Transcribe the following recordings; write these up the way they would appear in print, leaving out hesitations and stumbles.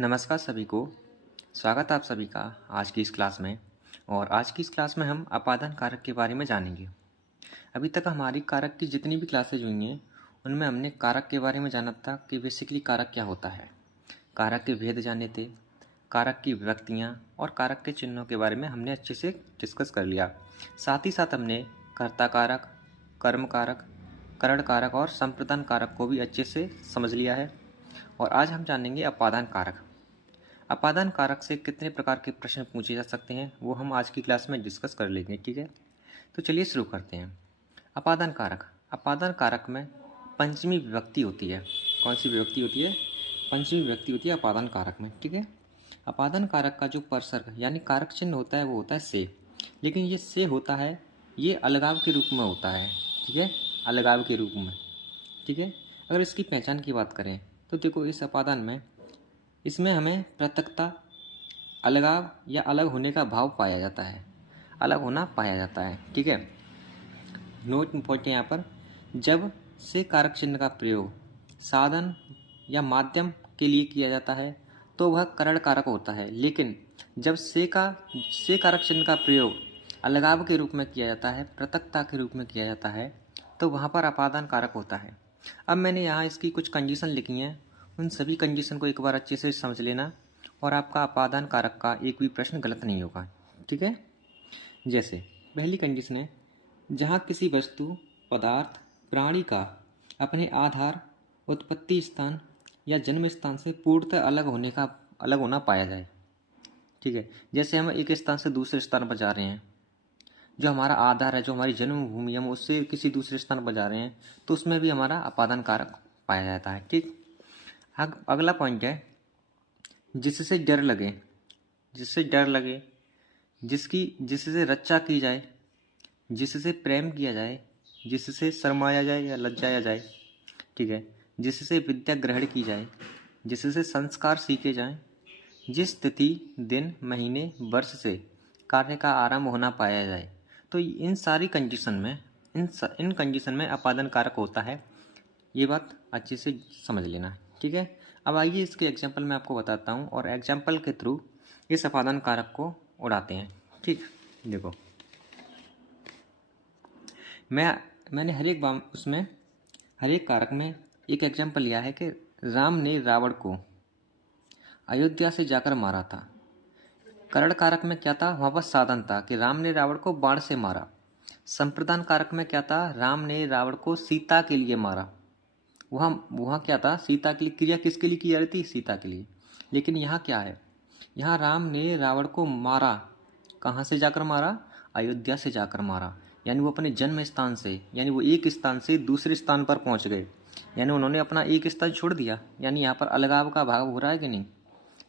नमस्कार सभी को। स्वागत है आप सभी का आज की इस क्लास में। और आज की इस क्लास में हम अपादान कारक के बारे में जानेंगे। अभी तक हमारी कारक की जितनी भी क्लासेज हुई हैं उनमें हमने कारक के बारे में जाना था कि बेसिकली कारक क्या होता है, कारक के भेद जाने थे, कारक की विभक्तियाँ और कारक के चिन्हों के बारे में हमने अच्छे से डिस्कस कर लिया। साथ ही साथ हमने कर्ता कारक, कर्म कारक, करण कारक और संप्रदान कारक को भी अच्छे से समझ लिया है। और आज हम जानेंगे अपादान कारक। अपादान कारक से कितने प्रकार के प्रश्न पूछे जा सकते हैं वो हम आज की क्लास में डिस्कस कर लेंगे, ठीक है। तो चलिए शुरू करते हैं। अपादान कारक। अपादान कारक में पंचमी विभक्ति होती है। कौन सी विभक्ति होती है? पंचमी विभक्ति होती है अपादान कारक में, ठीक है। अपादान कारक का जो परसर्ग यानी कारक चिन्ह होता है वो होता है से, लेकिन ये से होता है ये अलगाव के रूप में होता है, ठीक है, अलगाव के रूप में, ठीक है। अगर इसकी पहचान की बात करें तो देखो इस अपादान में इसमें हमें पृथकता, अलगाव या अलग होने का भाव पाया जाता है, अलग होना पाया जाता है, ठीक है। नोट इम्पोर्टेंट यहाँ पर, जब से कारक चिन्ह का प्रयोग साधन या माध्यम के लिए किया जाता है तो वह करण कारक होता है, लेकिन जब से कारक चिन्ह का प्रयोग अलगाव के रूप में किया जाता है, पृथकता के रूप में किया जाता है, तो वहाँ पर अपादान कारक होता है। अब मैंने यहाँ इसकी कुछ कंडीशन लिखी हैं, उन सभी कंडीशन को एक बार अच्छे से समझ लेना और आपका अपादान कारक का एक भी प्रश्न गलत नहीं होगा, ठीक है। जैसे पहली कंडीशन है, जहाँ किसी वस्तु, पदार्थ, प्राणी का अपने आधार, उत्पत्ति स्थान या जन्म स्थान से पूर्णतः अलग होना पाया जाए, ठीक है। जैसे हम एक स्थान से दूसरे स्थान पर जा रहे हैं, जो हमारा आधार है, जो हमारी जन्मभूमि, हम उससे किसी दूसरे स्थान पर जा रहे हैं तो उसमें भी हमारा अपादान कारक पाया जाता है, ठीक। अगला पॉइंट है, जिससे डर लगे, जिससे डर लगे, जिससे रक्षा की जाए, जिससे प्रेम किया जाए, जिससे शर्माया जाए या लज्जाया जाए, ठीक है, जिससे विद्या ग्रहण की जाए, जिससे संस्कार सीखे जाएं, जिस तिथि, दिन, महीने, वर्ष से कार्य का आरंभ होना पाया जाए, तो इन सारी कंडीशन में इन कंडीशन में अपादान कारक होता है। ये बात अच्छे से समझ लेना, ठीक है। अब आइए इसके एग्जाम्पल मैं आपको बताता हूँ और एग्जाम्पल के थ्रू इस अपादान कारक को उड़ाते हैं, ठीक। देखो मैंने हर एक कारक में एक एग्जाम्पल लिया है कि राम ने रावण को अयोध्या से जाकर मारा था। करण कारक में क्या था? वहाँ पर साधन था कि राम ने रावण को बाण से मारा। संप्रदान कारक में क्या था? राम ने रावण को सीता के लिए मारा। वहाँ क्या था? सीता के लिए। क्रिया किसके लिए की जा रही थी? सीता के लिए। लेकिन यहाँ क्या है? यहाँ राम ने रावण को मारा, कहाँ से जाकर मारा? अयोध्या से जाकर मारा। यानी वो अपने जन्म स्थान से, यानी वो एक स्थान से दूसरे स्थान पर पहुँच गए, यानी उन्होंने अपना एक स्थान छोड़ दिया। यानी यहाँ पर अलगाव का भाव हो रहा है कि नहीं?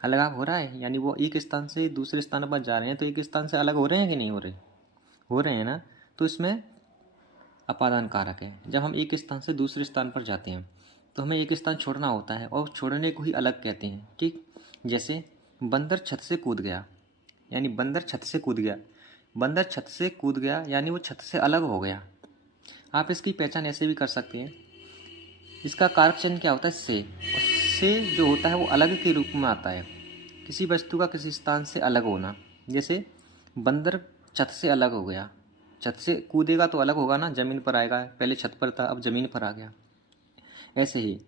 अलगाव हो रहा है, यानी वो एक स्थान से दूसरे स्थान पर जा रहे हैं तो एक स्थान से अलग हो रहे हैं कि नहीं हो रहे? हो रहे हैं ना। तो इसमें अपादान कारक है। जब हम एक स्थान से दूसरे स्थान पर जाते हैं तो हमें एक स्थान छोड़ना होता है और छोड़ने को ही अलग कहते हैं, ठीक। जैसे बंदर छत से कूद गया, यानी बंदर छत से कूद गया, बंदर छत से कूद गया यानी वो छत से अलग हो गया। आप इसकी पहचान ऐसे भी कर सकते हैं, इसका कारक चिन्ह क्या होता है? से। और से जो होता है वो अलग के रूप में आता है, किसी वस्तु का किसी स्थान से अलग होना। जैसे बंदर छत से अलग हो गया, छत से कूदेगा तो अलग होगा ना, ज़मीन पर आएगा, पहले छत पर था अब ज़मीन पर आ गया। ऐसे ही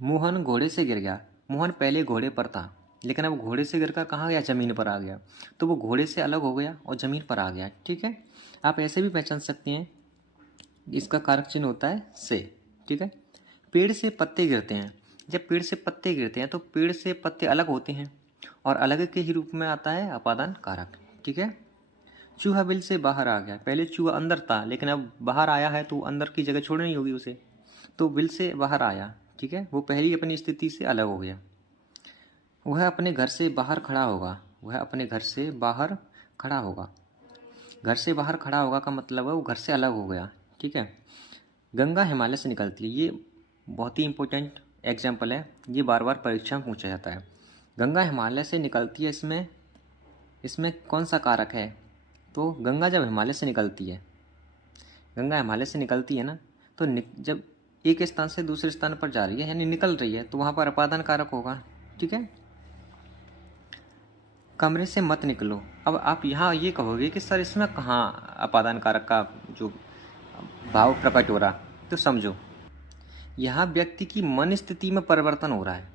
मोहन घोड़े से गिर गया, मोहन पहले घोड़े पर था लेकिन अब घोड़े से गिरकर कहाँ गया? ज़मीन पर आ गया, तो वो घोड़े से अलग हो गया और ज़मीन पर आ गया, ठीक है। आप ऐसे भी पहचान सकते हैं, इसका कारक चिन्ह होता है से, ठीक है। पेड़ से पत्ते गिरते हैं, जब पेड़ से पत्ते गिरते हैं तो पेड़ से पत्ते अलग होते हैं और अलग के ही रूप में आता है अपादान कारक, ठीक है। चूहा बिल से बाहर आ गया, पहले चूहा अंदर था लेकिन अब बाहर आया है तो अंदर की जगह छोड़नी होगी उसे, तो बिल से बाहर आया, ठीक है, वो पहली अपनी स्थिति से अलग हो गया। वह अपने घर से बाहर खड़ा होगा, वह अपने घर से बाहर खड़ा होगा, घर से बाहर खड़ा होगा का मतलब है वो घर से अलग हो गया, ठीक है। गंगा हिमालय से निकलती है, ये बहुत ही इंपॉर्टेंट एग्जाम्पल है, ये बार बार परीक्षा में पूछा जाता है। गंगा हिमालय से निकलती है, इसमें इसमें कौन सा कारक है? तो गंगा जब हिमालय से निकलती है, गंगा हिमालय से निकलती है ना, तो जब एक स्थान से दूसरे स्थान पर जा रही है यानी निकल रही है तो वहाँ पर अपादान कारक होगा, ठीक है। कमरे से मत निकलो। अब आप यहाँ ये कहोगे कि सर इसमें कहाँ अपादान कारक का जो भाव प्रकट हो रहा, तो समझो यहाँ व्यक्ति की मन स्थिति में परिवर्तन हो रहा है।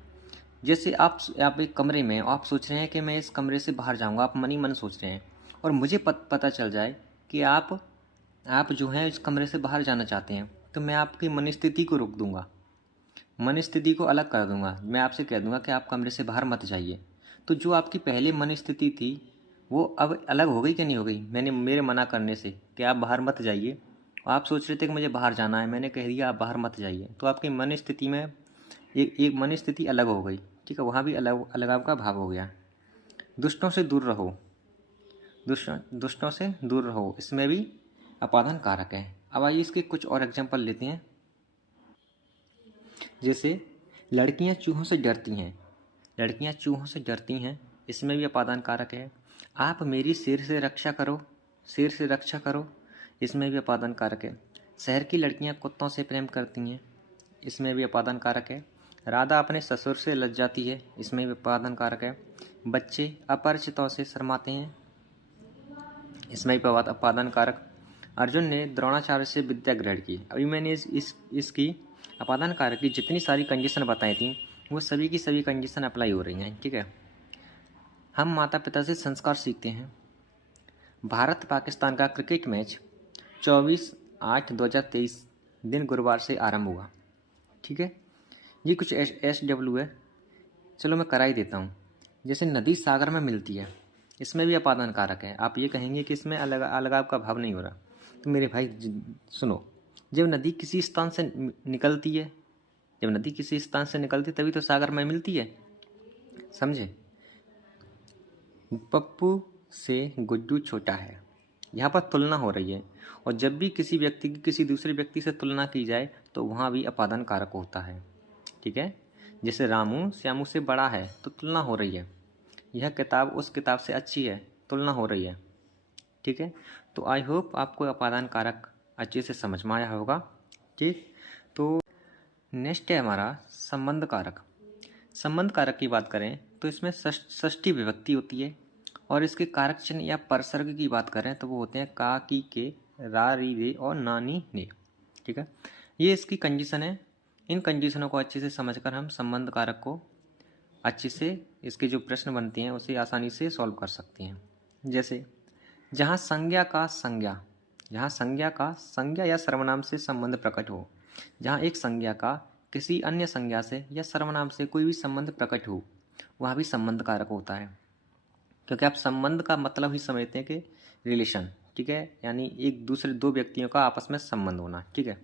जैसे आप एक कमरे में आप सोच रहे हैं कि मैं इस कमरे से बाहर जाऊंगा, आप मन ही मन सोच रहे हैं, और मुझे पता चल जाए कि आप जो हैं इस कमरे से बाहर जाना चाहते हैं, तो मैं आपकी मन स्थिति को रोक दूंगा, मन स्थिति को अलग कर दूंगा। मैं आपसे कह दूंगा कि आप कमरे से बाहर मत जाइए। तो जो आपकी पहले मन स्थिति थी वो अब अलग हो गई कि नहीं हो गई? मेरे मना करने से कि आप बाहर मत जाइए, आप सोच रहे थे कि मुझे बाहर जाना है, मैंने कह दिया आप बाहर मत जाइए, तो आपकी मन स्थिति में एक मन स्थिति अलग हो गई। ठीक है, वहाँ भी अलगाव का भाव हो गया। दुष्टों से दूर रहो, दुष्टों से दूर रहो, इसमें भी अपादान कारक है। अब आइए इसके कुछ और एग्जाम्पल लेते हैं। जैसे लड़कियां चूहों से डरती हैं, लड़कियां चूहों से डरती हैं, इसमें भी अपादान कारक है। आप मेरी शेर से रक्षा करो, शेर से रक्षा करो, इसमें भी अपादान कारक है। शहर की लड़कियां कुत्तों से प्रेम करती हैं, इसमें भी अपादान कारक है। राधा अपने ससुर से लज जाती है, इसमें भी अपादान कारक है। बच्चे अपरिचितों से शर्माते हैं, इसमें भी अपादान कारक। अर्जुन ने द्रोणाचार्य से विद्या ग्रहण की। अभी मैंने इसकी अपादान कारक की जितनी सारी कंडीशन बताई थी वो सभी की सभी कंडीशन अप्लाई हो रही हैं। ठीक है, हम माता पिता से संस्कार सीखते हैं। भारत पाकिस्तान का क्रिकेट मैच 24/8/2023 दिन गुरुवार से आरंभ हुआ। ठीक है, ये कुछ SW है, चलो मैं करा ही देता हूँ। जैसे नदी सागर में मिलती है, इसमें भी अपादान कारक है। आप ये कहेंगे कि इसमें अलगाव का भाव नहीं हो रहा, तो मेरे भाई सुनो, जब नदी किसी स्थान से निकलती है, जब नदी किसी स्थान से निकलती तभी तो सागर में मिलती है, समझे। पप्पू से गुड्डू छोटा है, यहाँ पर तुलना हो रही है, और जब भी किसी व्यक्ति की किसी दूसरे व्यक्ति से तुलना की जाए तो वहाँ भी अपादान कारक होता है। ठीक है, जैसे रामू श्यामू से बड़ा है तो तुलना हो रही है, यह किताब उस किताब से अच्छी है, तुलना हो रही है। ठीक है, तो आई होप आपको अपादान कारक अच्छे से समझ में आया होगा। ठीक, तो नेक्स्ट है हमारा संबंध कारक। संबंध कारक की बात करें तो इसमें षष्ठी विभक्ति होती है, और इसके कारक चिन्ह या परसर्ग की बात करें तो वो होते हैं का, की, के, रा, री, रे और नानी, ने। ठीक है, ये इसकी कंडीशन है। इन कंडीशनों को अच्छे से समझकर हम संबंध कारक को अच्छे से इसके जो प्रश्न बनते हैं उसे आसानी से सॉल्व कर सकते हैं। जैसे जहाँ संज्ञा का संज्ञा या सर्वनाम से संबंध प्रकट हो, जहाँ एक संज्ञा का किसी अन्य संज्ञा से या सर्वनाम से कोई भी संबंध प्रकट हो, वहाँ भी संबंध कारक होता है। क्योंकि आप संबंध का मतलब ही समझते हैं कि रिलेशन। ठीक है, यानी एक दूसरे दो व्यक्तियों का आपस में संबंध होना। ठीक है,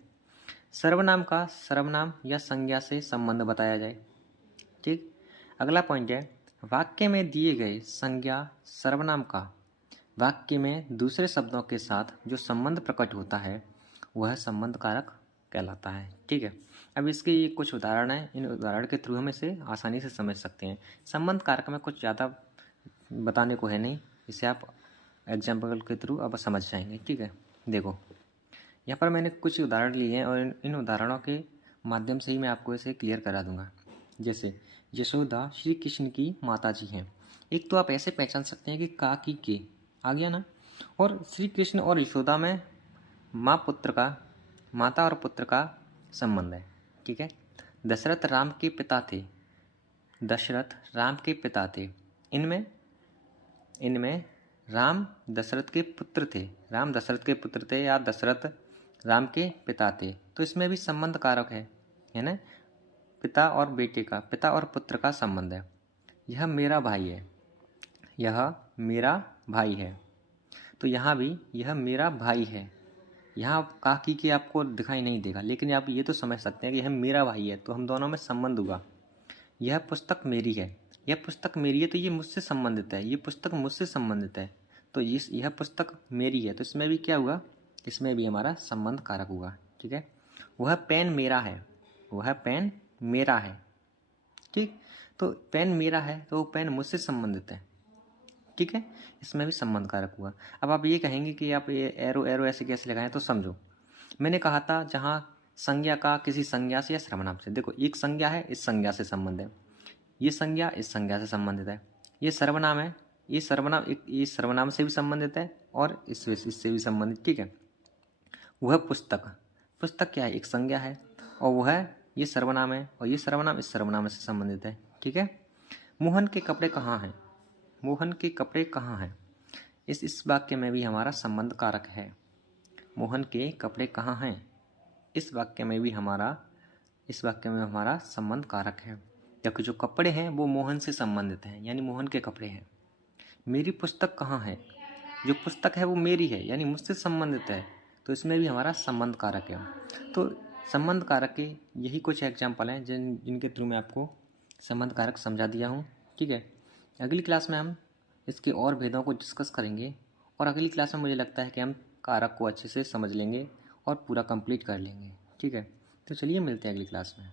सर्वनाम का सर्वनाम या संज्ञा से संबंध बताया जाए। ठीक, अगला पॉइंट है वाक्य में दिए गए संज्ञा सर्वनाम का वाक्य में दूसरे शब्दों के साथ जो संबंध प्रकट होता है वह संबंध कारक कहलाता है। ठीक है, अब इसके ये कुछ उदाहरण हैं, इन उदाहरण के थ्रू हम इसे आसानी से समझ सकते हैं। संबंध कारक में कुछ ज़्यादा बताने को है नहीं, इसे आप एग्जाम्पल के थ्रू अब समझ जाएंगे। ठीक है, देखो यहाँ पर मैंने कुछ उदाहरण लिए हैं और इन उदाहरणों के माध्यम से ही मैं आपको इसे क्लियर करा दूंगा। जैसे यशोदा श्री कृष्ण की माता जी हैं। एक तो आप ऐसे पहचान सकते हैं कि का, की, के आ गया ना, और श्री कृष्ण और यशोदा में माता और पुत्र का संबंध है। ठीक है, दशरथ राम के पिता थे, दशरथ राम के पिता थे, इनमें राम दशरथ के पुत्र थे, राम दशरथ के पुत्र थे या दशरथ राम के पिता थे, तो इसमें भी संबंध कारक है ना, पिता और बेटे का, पिता और पुत्र का संबंध है। यह मेरा भाई है, यह मेरा भाई है, तो यहाँ भी यह मेरा भाई है। यहाँ काकी के आपको दिखाई नहीं देगा, लेकिन आप ये तो समझ सकते हैं कि यह मेरा भाई है, तो हम दोनों में संबंध हुआ। यह पुस्तक मेरी है, यह पुस्तक मेरी है तो ये मुझसे संबंधित है, ये पुस्तक मुझसे संबंधित है, तो यह पुस्तक मेरी है, तो इसमें भी क्या हुआ, इसमें भी हमारा संबंध कारक हुआ। ठीक है, वह पेन मेरा है, वह पेन मेरा है। ठीक, तो पेन मेरा है तो वो पेन मुझसे संबंधित है। ठीक है, इसमें भी संबंध कारक हुआ। अब आप ये कहेंगे कि आप ये एरो ऐसे कैसे लगाएं, तो समझो मैंने कहा था जहाँ संज्ञा का किसी संज्ञा से या सर्वनाम से, देखो एक संज्ञा है, इस संज्ञा से संबंध है, ये संज्ञा इस संज्ञा से संबंधित है, ये सर्वनाम है, ये सर्वनाम से भी संबंधित है और इससे भी संबंधित, ठीक है। वह पुस्तक, पुस्तक क्या है, एक संज्ञा है, और वह ये सर्वनाम है, और ये सर्वनाम इस सर्वनाम से संबंधित है, ठीक है। मोहन के कपड़े कहाँ हैं, मोहन के कपड़े कहाँ हैं, इस वाक्य में भी हमारा संबंध कारक है। मोहन के कपड़े कहाँ हैं, इस वाक्य में हमारा संबंध कारक है, क्योंकि जो कपड़े हैं वो मोहन से संबंधित हैं, यानी मोहन के कपड़े हैं। मेरी पुस्तक कहाँ है, जो पुस्तक है वो मेरी है, यानी मुझसे संबंधित है, तो इसमें भी हमारा संबंध कारक है। तो संबंध कारक के यही कुछ एग्जाम्पल हैं जिनके थ्रू मैं आपको संबंध कारक समझा दिया हूँ, ठीक है। अगली क्लास में हम इसके और भेदों को डिस्कस करेंगे, और अगली क्लास में मुझे लगता है कि हम कारक को अच्छे से समझ लेंगे और पूरा कंप्लीट कर लेंगे, ठीक है। तो चलिए मिलते हैं अगली क्लास में।